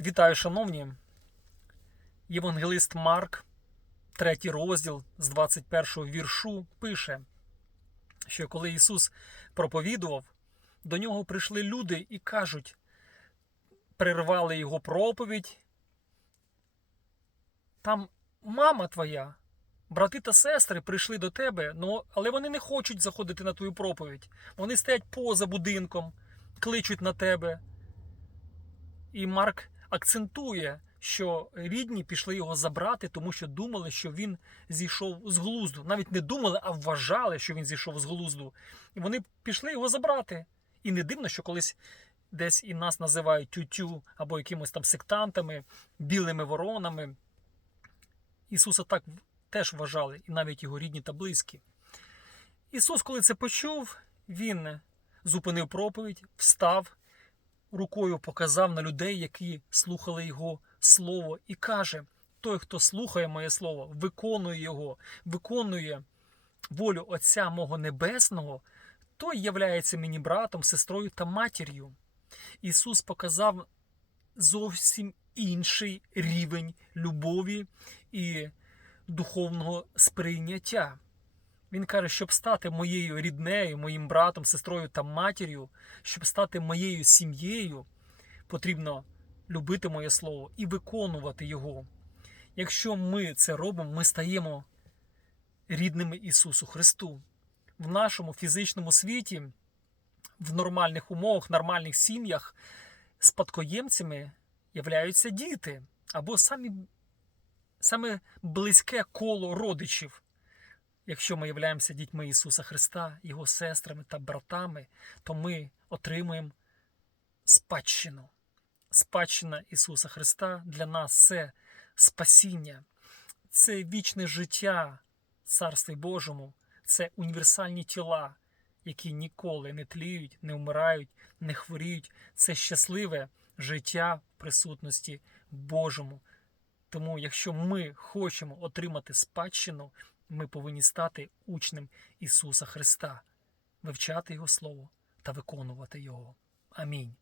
Вітаю, шановні. Євангелист Марк, третій розділ з 21 віршу, пише, що коли Ісус проповідував, до нього прийшли люди і кажуть, перервали його проповідь. Там мама твоя, брати та сестри прийшли до тебе, але вони не хочуть заходити на твою проповідь. Вони стоять поза будинком, кличуть на тебе. І Марк акцентує, що рідні пішли його забрати, тому що думали, що він зійшов з глузду. Навіть не думали, а вважали, що він зійшов з глузду. І вони пішли його забрати. І не дивно, що колись десь і нас називають тютю або якимось там сектантами, білими воронами. Ісуса так теж вважали, і навіть його рідні та близькі. Ісус, коли це почув, він зупинив проповідь, встав, рукою показав на людей, які слухали Його слово, і каже: той, хто слухає моє слово, виконує його, виконує волю Отця мого Небесного, той являється мені братом, сестрою та матір'ю. Ісус показав зовсім інший рівень любові і духовного сприйняття. Він каже, щоб стати моєю ріднею, моїм братом, сестрою та матір'ю, щоб стати моєю сім'єю, потрібно любити моє слово і виконувати його. Якщо ми це робимо, ми стаємо рідними Ісусу Христу. В нашому фізичному світі, в нормальних умовах, нормальних сім'ях спадкоємцями являються діти або самі, саме близьке коло родичів. Якщо ми являємося дітьми Ісуса Христа, Його сестрами та братами, то ми отримуємо спадщину. Спадщина Ісуса Христа для нас це спасіння, це вічне життя Царстві Божому, це універсальні тіла, які ніколи не тліють, не вмирають, не хворіють. Це щасливе життя в присутності Божому. Тому, якщо ми хочемо отримати спадщину, ми повинні стати учнем Ісуса Христа, вивчати Його Слово та виконувати Його. Амінь.